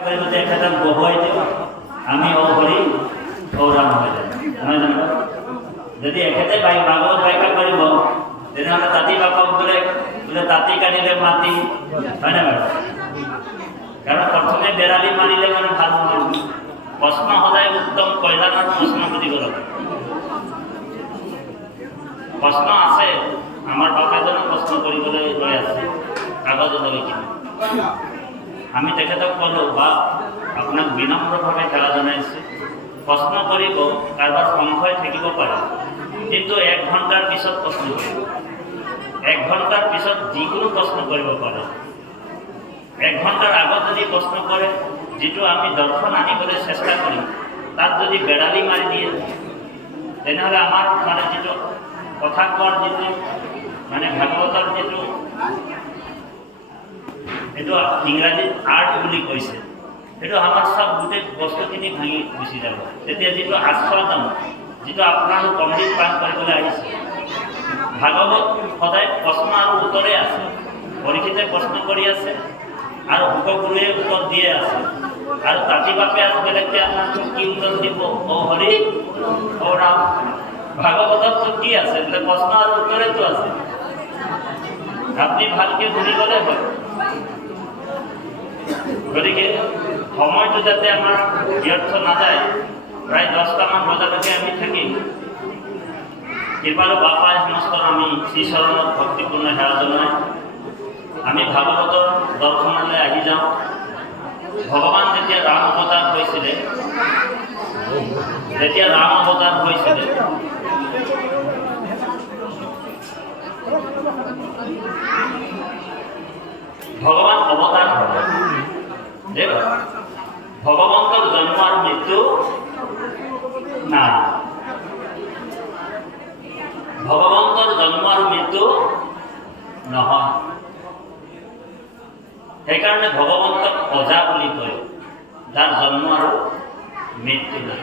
এখানে বহুৱাই দিওঁ আমি হৰি ৰাম হৈ যাম নহয় জানো যদি এখেতে ভাগৱত ব্যাখ্যা কৰিব তেনেহ'লে তাঁতি বাপক বোলে তাঁতি কাটিলে মাটি হয় নে বাৰু কাৰণ প্ৰথমে বেৰালি মাৰিলে মানে ভাল নহয় প্ৰশ্ন সদায় উত্তম কল্যাণৰ প্ৰশ্ন সুধিব লাগে প্ৰশ্ন আছে আমাৰ বাপেজনে প্ৰশ্ন কৰিবলৈ গৈ আছে কাগজ লৈ কিনে আমি তেখেতক ক'লোঁ বা আপোনাক বিনম্ৰভাৱে সেৱা জনাইছোঁ প্ৰশ্ন কৰিব কাৰোবাৰ সংশয় থাকিব পাৰে কিন্তু 1 ঘণ্টাৰ পিছত প্ৰশ্ন কৰিব 1 ঘণ্টাৰ পিছত যিকোনো প্ৰশ্ন কৰিব পাৰে 1 ঘণ্টাৰ আগত যদি প্ৰশ্ন কৰে যিটো আমি দৰ্শন আনিবলৈ চেষ্টা কৰিম তাত যদি বেৰালি মাৰি দিয়ে তেনেহ'লে আমাৰ মানে যিটো কথা কোৱাৰ যিটো মানে ভাগৱতৰ যিটো এইটো ইংৰাজীত আৰ্ট বুলি কৈছে সেইটো আমাৰ সব গোটেই বস্তুখিনি ভাঙি গুচি যাব তেতিয়া যিটো আস্বাদন যিটো আপোনালোক পণ্ডিত পাঠ কৰিবলৈ আহিছে ভাগৱত সদায় প্ৰশ্ন আৰু উত্তৰে আছে পৰীক্ষিতে প্ৰশ্ন কৰি আছে আৰু উপগুৰুৱে উত্তৰ দিয়ে আছে আৰু তাঁতি বাপে আৰু বেলেগকে আপোনালোকক কি উত্তৰ দিব হৰি ৰাম ভাগৱততো কি আছে বোলে প্ৰশ্ন আৰু উত্তৰেতো আছে আপুনি ভালকে শুনি গ'লে হয় গতিকে সময়টো যাতে আমাৰ ব্যৰ্থ নাযায় প্ৰায় 10টামান বজালৈকে আমি থাকিম কৃপালু বাপাই সমস্ত আমি শ্ৰীচৰণত ভক্তিপূৰ্ণ সেৱা জনাই আমি ভাগৱতৰ দৰ্শনলৈ আহি যাওঁ ভগৱান যেতিয়া ৰাম অৱতাৰ হৈছিলে ভগৱান অৱতাৰ হয় ভগৱন্তৰ জন্ম আৰু মৃত্যু নাই ভগৱন্তৰ জন্ম আৰু মৃত্যু নহয় সেইকাৰণে ভগৱন্তক অজা বুলি কয় যাৰ জন্ম আৰু মৃত্যু নাই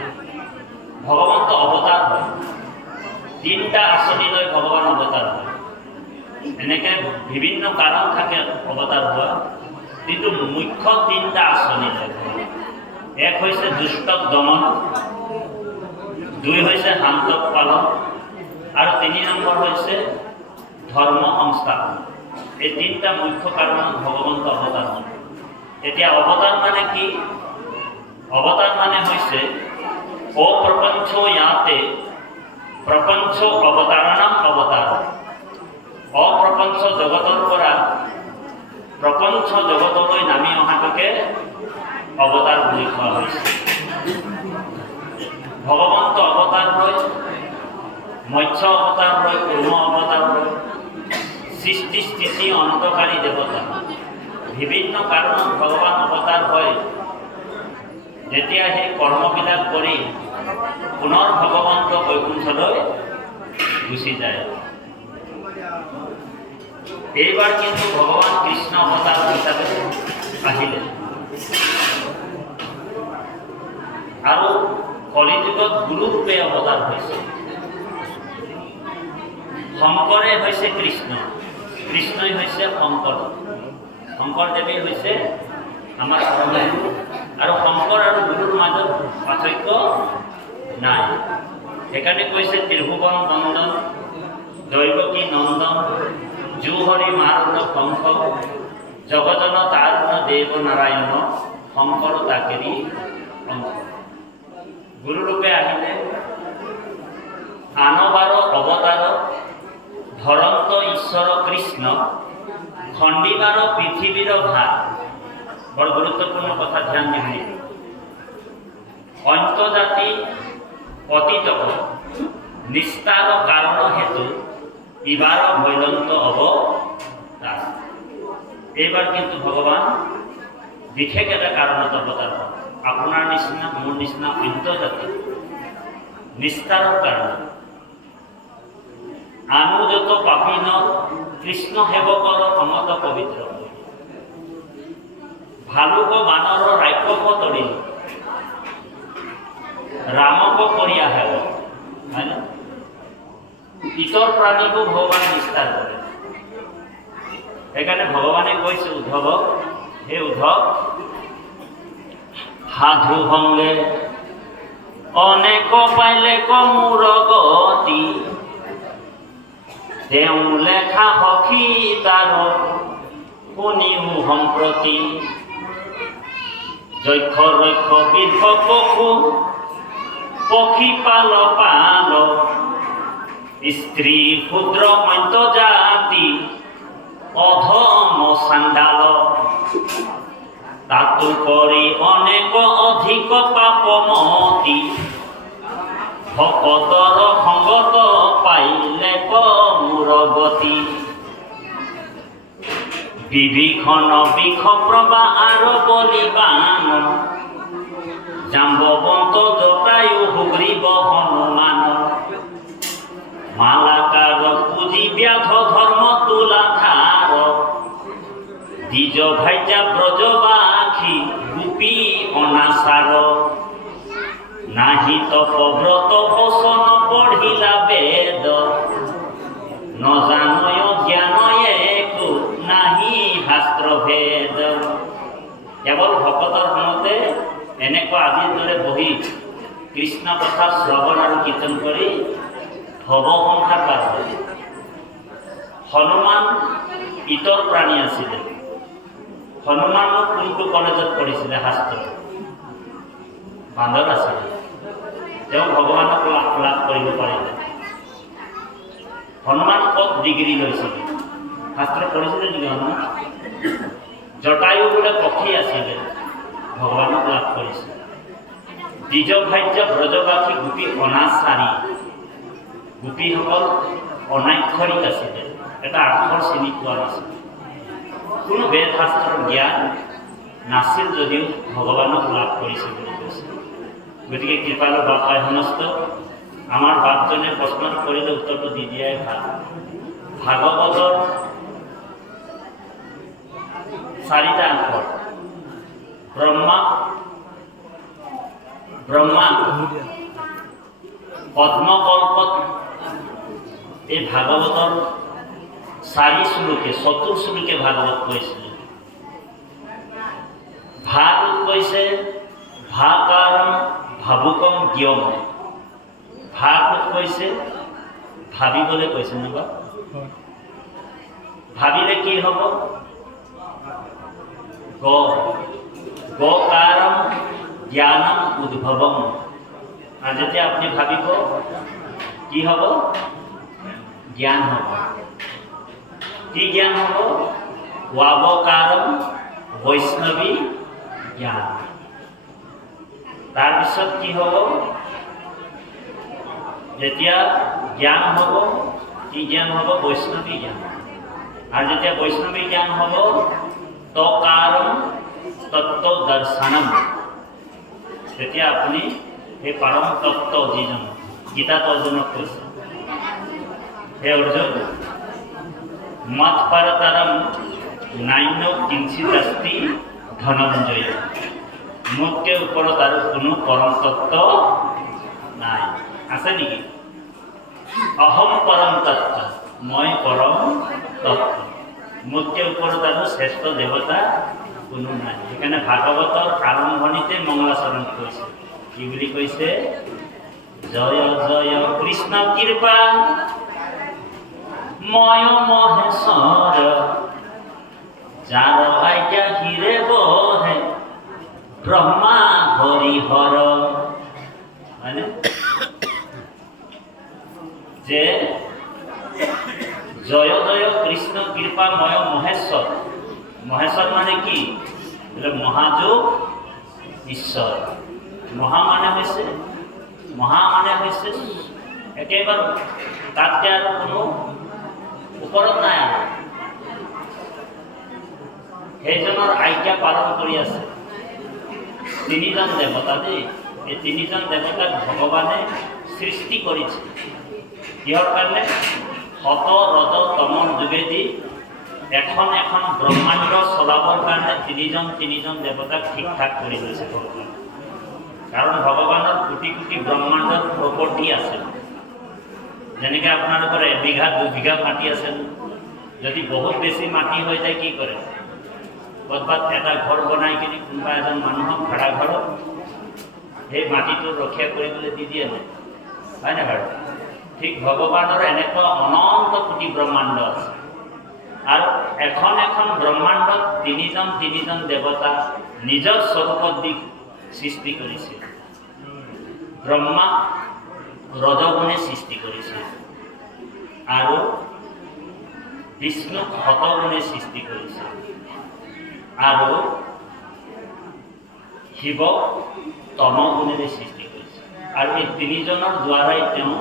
ভগৱন্ত অৱতাৰ হয় 3টা আঁচনি লৈ ভগৱান অৱতাৰ হয় এনেকৈ বিভিন্ন কাৰণ থাকে অৱতাৰ হোৱা কিন্তু মুখ্য 3টা আঁচনি লয় এক হৈছে দুষ্টক দমন 2 হৈছে শান্তক পালন আৰু 3 নম্বৰ হৈছে ধৰ্ম সংস্থাপন এই 3টা মুখ্য কাৰণত ভগৱন্ত অৱতাৰ হয় এতিয়া অৱতাৰ মানে কি অৱতাৰ মানে হৈছে অপ্ৰপঞ্চ ইয়াতে প্ৰপঞ্চ অৱতাৰণাম অৱতাৰ অপ্ৰপঞ্চ জগতৰ পৰা প্ৰপঞ্চ জগতলৈ নামি অহাটোকে অৱতাৰ বুলি কোৱা হৈছে ভগৱন্ত অৱতাৰ লৈ মৎস্য অৱতাৰ লৈ কুৰ্ম অৱতাৰ লৈ সৃষ্টি স্থিতি অন্তকাৰী দেৱতা বিভিন্ন কাৰণত ভগৱান অৱতাৰ হয় যেতিয়া সেই কৰ্মবিলাক কৰি পুনৰ ভগৱন্ত বৈকুণ্ঠলৈ গুচি যায় এইবাৰ কিন্তু ভগৱান কৃষ্ণ অৱতাৰ হিচাপে আহিলে আৰু কলিযুগত গুৰুৰূপে অৱতাৰ হৈছে শংকৰে হৈছে কৃষ্ণ কৃষ্ণই হৈছে শংকৰ শংকৰদেৱে হৈছে আমাৰ গুৰু আৰু শংকৰ আৰু গুৰুৰ মাজত পাৰ্থক্য নাই সেইকাৰণে কৈছে ত্ৰিভুৱন বন্দন দৈৱকী নন্দন জুহৰি মাৰুণ কংস জগতন তাৰুণ দেৱ নাৰায়ণ শংকৰ তাকেৰি অংশ গুৰুৰূপে আহিলে আনবাৰ অৱতাৰ ধৰন্ত ঈশ্বৰ কৃষ্ণ খণ্ডিবাৰ পৃথিৱীৰ ভাৰ বৰ গুৰুত্বপূৰ্ণ কথা ধ্যান দিবি অন্তজাতি অতীতক নিস্তাৰ কাৰণ হেতু ইবাৰ ভৈলন্ত অৱতাৰ এইবাৰ কিন্তু ভগৱান বিশেষ এটা কাৰণত অৱতাৰ হয় আপোনাৰ নিচিনা মোৰ নিচিনা অন্তজাতি নিস্তাৰৰ কাৰণ আনুযত পাপিন কৃষ্ণ সেৱকৰ সমত পবিত্ৰ ভালুক বানৰ ৰাক্ষস তৰিল ৰামক কৰি আহে হয় না ইতৰ প্ৰাণীকো ভগৱান নিস্তাৰ কৰে সেইকাৰণে ভগৱানে কৈছে উদ্ধৱক হে উদ্ধৱ সাধু সংগে অনেক পাইলে কমূৰ গতি তেওঁ লেখা সখী তাৰ শুনিও সম্প্ৰতি যক্ষ ৰক্ষ বীৰ্ষ পশু পক্ষী পাল পাল স্ত্ৰী ক্ষুদ্ৰ অন্ত জাতি অধম চাণ্ডাল তাতো কৰি অনেক অধিক পাপমতি ভকতৰ সংগত পাইলে কমূৰ গতি বিভীষণ বিষ প্ৰবাহ আৰু বলিবান জাম্বৱন্ত জটায়ু সুগ্ৰীৱ হনুমান মালাকাৰ পুঁজি ব্যাধ ধৰ্ম তুলাধাৰ দ্বিজ ভাইজা ব্ৰজবাসী গোপী অনাচাৰ নাহি তপব্ৰত বচন পঢ়িলা বেদ নজানয় জ্ঞানয়ে একো নাহি শাস্ত্ৰ ভেদ কেৱল ভকতৰ মতে এনেকুৱা আজিৰ দৰে বহি কৃষ্ণ কথা শ্ৰৱণ আৰু কীৰ্তন কৰি ভৱ সংসাৰ পাৰ হয়। হনুমান ইতৰ প্ৰাণী আছিলে। হনুমানো কোনটো কলেজত পঢ়িছিলে? শাস্ত্ৰ বান্দৰ আছিলে। তেওঁ ভগৱানক লাভ কৰিব পাৰিলে। হনুমান ক'ত ডিগ্ৰী লৈছিলে? শাস্ত্ৰ পঢ়িছিলে নেকি হনুমান? জটায়ু বোলে পক্ষী আছিলে, ভগৱানক লাভ কৰিছিলে। দ্বিজ ভাজ্য ব্ৰজবাসী গোপী অনাচাৰী, গোপীসকল অনাক্ষৰিক আছিলে, এটা আখৰ চিনি পোৱা নাছিল। কোনো বেদ শাস্ত্ৰৰ জ্ঞান নাছিল যদিও ভগৱানক লাভ কৰিছে বুলি কৈছে। গতিকে কৃপালু বাপাই সমস্ত আমাৰ বাপজনে প্ৰশ্ন কৰিলে উত্তৰটো দি দিয়াই ভাল। ভাগৱতৰ 4টা আখৰ ব্ৰহ্মা পদ্মকল্পত এই ভাগৱতৰ 4 শ্লোকে 74 শ্লোকে ভাগৱত কৈছিলে। ভাগত কৈছে ভাকাৰম ভাবুকম জ্ঞম। ভাগত কৈছে ভাবিবলৈ কৈছে নবা। ভাবিলে কি হ'ব? গকাৰম জ্ঞানম উদ্ভৱম। আৰু যেতিয়া আপুনি ভাবিব কি হ'ব? জ্ঞান হ'ব। কি জ্ঞান হ'ব? ৱাবকাৰম বৈষ্ণৱী জ্ঞান। তাৰপিছত কি হ'ব? যেতিয়া জ্ঞান হ'ব, কি জ্ঞান হ'ব? বৈষ্ণৱী জ্ঞান। আৰু যেতিয়া বৈষ্ণৱী জ্ঞান হ'ব তকাৰম তত্ত্ব দৰ্শনম। তেতিয়া আপুনি সেই পৰম তত্ত্ব যিজন গীতাত অৰ্জুনক কৈছে, হে অৰ্জুন মত পৰতৰম নান্য কিঞ্চিত অস্তি ধনঞ্জয়। মোতকে ওপৰত আৰু কোনো পৰম তত্ত্ব নাই। আছে নেকি? অহম পৰম তত্ত্ব, মই পৰম তত্ত্ব। মোতকে ওপৰত আৰু শ্ৰেষ্ঠ দেৱতা কোনো নাই। সেইকাৰণে ভাগৱতৰ আৰম্ভণিতে মংগলাচৰণ কৈছে। কি বুলি কৈছে? জয় জয় কৃষ্ণ কৃপা ময় মহেশ্বৰ যাৰ আজ্ঞা হিৰে বহে ব্ৰহ্মা হৰিহৰ। হয়নে? যে জয় জয় কৃষ্ণ কৃপা ময় মহেশ্বৰ। মহেশ্বৰ মানে কি? মহাযোগ ঈশ্বৰ। মহা মানে হৈছে একেবাৰে তাতকৈ আৰু কোনো ওপৰত নাই। আৰু সেইজনৰ আজ্ঞা পালন কৰি আছে 3জন দেৱতা। দেই, এই 3জন দেৱতাক ভগৱানে সৃষ্টি কৰিছে। কিহৰ কাৰণে? সত ৰজ তমৰ যোগেদি এখন এখন ব্ৰহ্মাণ্ড চলাবৰ কাৰণে 3জন দেৱতাক ঠিক ঠাক কৰি লৈছে ভগৱান। কাৰণ ভগৱানৰ কোটি কোটি ব্ৰহ্মাণ্ডত প্ৰপৰ্টি আছে। যেনেকৈ আপোনালোকৰ 1 বিঘা 2 বিঘা মাটি আছে, যদি বহুত বেছি মাটি হৈ যায় কি কৰে? ক'ৰবাত এটা ঘৰ বনাই কিনি কোনোবা এজন মানুহক ভাড়া ঘৰত সেই মাটিটো ৰক্ষা কৰিবলৈ দি দিয়ে নাই, হয় নাই বাৰু? ঠিক ভগৱানৰ এনেকুৱা অনন্ত কোটি ব্ৰহ্মাণ্ড আছে আৰু এখন এখন ব্ৰহ্মাণ্ডত তিনিজন দেৱতা নিজৰ স্বৰূপত দি সৃষ্টি কৰিছে। ব্ৰহ্মা ৰজগুণে সৃষ্টি কৰিছে আৰু বিষ্ণুক শতগুণে সৃষ্টি কৰিছে আৰু শিৱক তমগুণেৰে সৃষ্টি কৰিছে। আৰু এই তিনিজনৰ দ্বাৰাই তেওঁ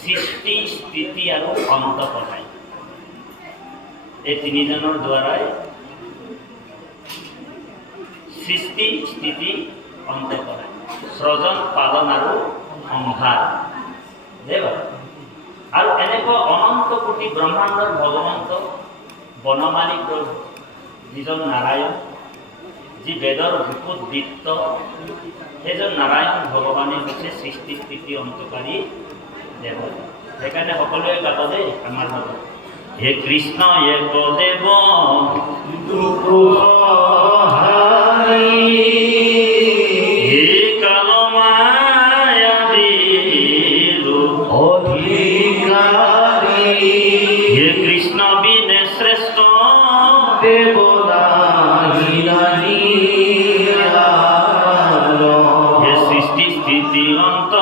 সৃষ্টি স্থিতি আৰু অন্ত ঘটায়। এই তিনিজনৰ দ্বাৰাই সৃষ্টি স্থিতি অন্ত কৰে, সৃজন পালন আৰু সংহাৰ। আৰু এনেকুৱা অনন্ত কোটি ব্ৰহ্মাণ্ডৰ ভগৱন্ত বনমালিক যিজন নাৰায়ণ, যি বেদৰ ভূপত দীপ্ত, সেইজন নাৰায়ণ ভগৱানে হৈছে সৃষ্টি স্থিতি অন্তকাৰী দেৱতা। সেইকাৰণে সকলোৱে গাব দেই আমাৰ লগত, হে কৃষ্ণ এক দেৱ হে কাল মায়াবী হে কৃষ্ণ বিনে শ্রেষ্ঠ হে সৃষ্টি স্থিতি অন্ত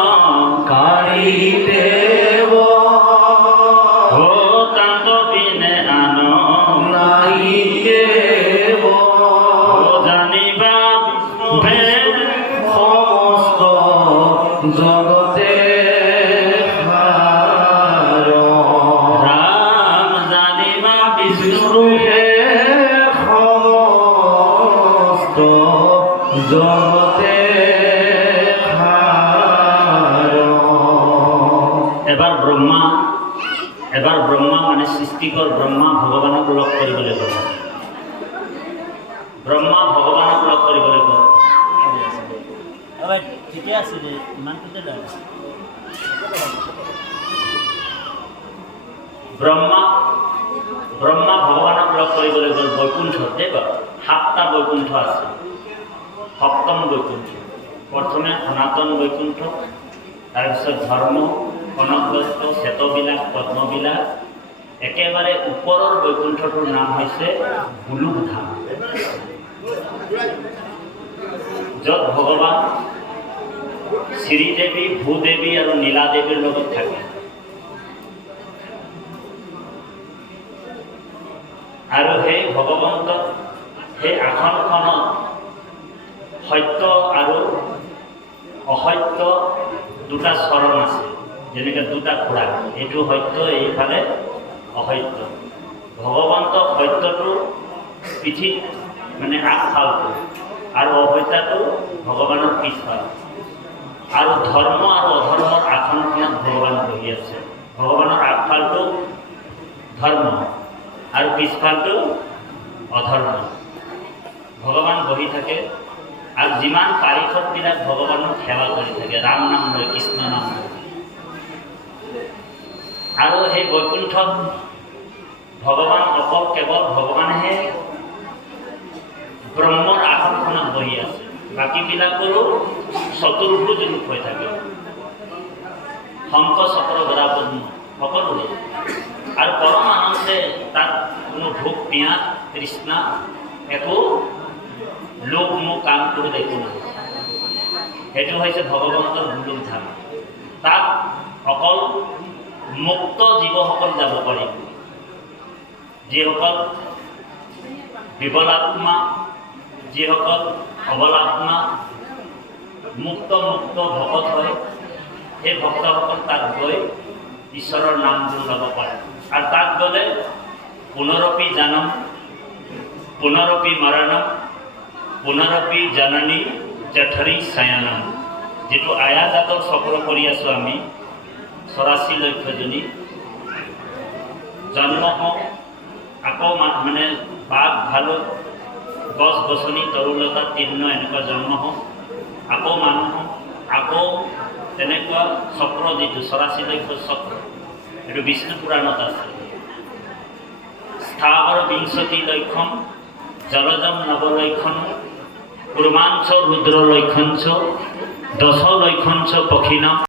জগতে রাম জানিবা বিষ্ণু সমস্ত জগতে এবার ব্রহ্মা মানে সৃষ্টিকৰ ব্ৰহ্মা ভগৱানক লগ কৰিবলৈ গ'ল। ব্ৰহ্মা ভগৱানক লগ কৰিবলৈ গ'ল। ঠিকে আছে দে, ইমানটোতে লয়। ব্ৰহ্মা ভগৱানক লগ কৰিবলৈ গ'ল বৈকুণ্ঠত। দেখ 7টা বৈকুণ্ঠ আছে। সপ্তম বৈকুণ্ঠ, প্ৰথমে সনাতন বৈকুণ্ঠ, তাৰপিছত ধৰ্ম, কনকদত্ত, শ্বেতবিলাক, পদ্মবিলাক। একেবাৰে ওপৰৰ বৈকুণ্ঠটোৰ নাম হৈছে গোলোক ধাম, য'ত ভগৱান শ্ৰীদেৱী, ভূদেৱী আৰু নীলাদেৱীৰ লগত থাকে। আৰু সেই ভগৱন্তক সেই আসনখনত সত্য আৰু অসত্য দুটা চৰণ আছে, যেনেকৈ দুটা খুৰা, এইটো সত্য, এইফালে অসত্য। ভগৱন্ত সত্যটো পিঠিত মানে আগফালটো আৰু অসত্যটো ভগৱানৰ পিছফাল। আৰু ধৰ্ম আৰু অধৰ্মৰ আসনখনত ভগৱান বহি আছে। ভগৱানৰ আগফালটো ধৰ্ম আৰু পিছফালটো অধৰ্ম। ভগৱান বহি থাকে আৰু যিমান পাৰিষদবিলাক ভগৱানক সেৱা কৰি থাকে, ৰাম নাম লয়, কৃষ্ণ নাম লয়। আৰু সেই বৈকুণ্ঠত ভগৱান অকল কেৱল ভগৱানহে ব্ৰহ্মৰ আসনখনত বহি আছে, বাকীবিলাকৰো চতুৰ্ভুজ ৰূপ হৈ থাকে, শংখ চক্ৰ গদা পদ্ম সকলোৰে। আৰু পৰম আনন্দে তাত কোনো ভোগ পিয়াহ তৃষ্ণা একো লোক মোক কাম কৰি একো নাই। সেইটো হৈছে ভগৱন্তৰ গোলোক ধাম। তাত অকল মুক্ত জীৱসকল যাব পাৰিব, যিসকল বিবলাত্মা, যিসকল অবলাত্মা, মুক্ত ভকত হয়, সেই ভক্তসকল তাত গৈ ঈশ্বৰৰ নামবোৰ ল'ব পাৰে। আৰু তাত গ'লে পুনৰপি জনম, পুনৰপি মৰণম, পুনৰপি জননী জঠৰী শয়নম, যিটো আয়াজাতৰ চক্ৰ কৰি আছোঁ আমি, 84 লক্ষ জনী জন্ম হওঁ, আকৌ মানে বাঘ ভালুক, গছ গছনি, তৰুলতা, তৃণ এনেকুৱা জন্ম হওঁ, আকৌ মানুহ হওঁ, আকৌ তেনেকুৱা চক্ৰ, যিটো 84 লক্ষ চক্ৰ, এইটো বিষ্ণু পুৰাণত আছে। স্থাৱৰ বিংশতি লক্ষণ, জলজম নৱলক্ষণ, কুৰ্মাঞ্চ ৰুদ্ৰ লক্ষণ চ, দশ লক্ষঞ্চ পক্ষিণ